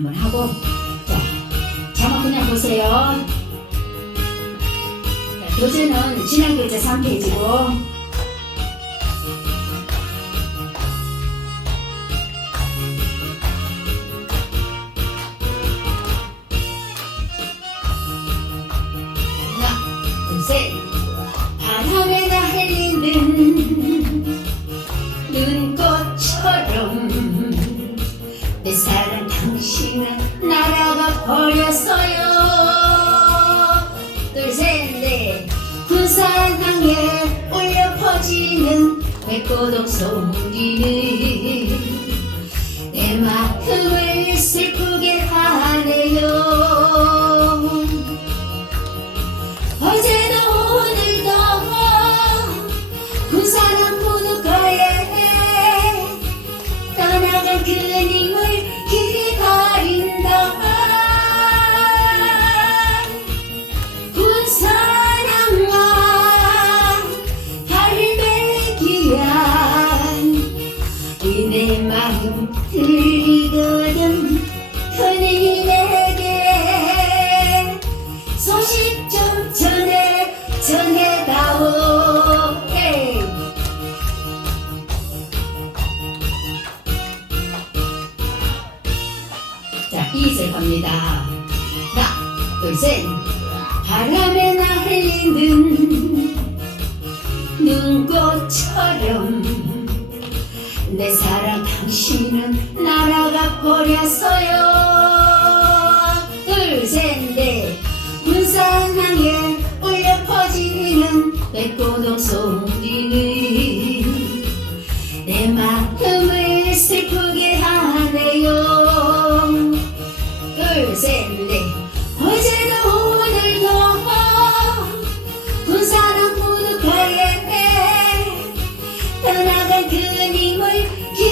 한번 하고 자 자막 그냥 보세요. 자, 교재는 지난 교재 3페이지고 버렸어요. 둘셋넷. 군산 향에 울려 퍼지는 백고동 소리는 내 마음을 슬프 이내 마음 들리거든 그님에게 소식 좀 전해 전해다오. 헤이. 자 2절 갑니다. 하나 둘 셋. 바람에 날리는 눈꽃처럼 내 사랑 당신은 날아가 버렸어요. 둘셋넷. 군산 향해 울려 퍼지는 백고동 소리는 내 마음을 슬프게 하네요. 둘셋넷. 一你因为。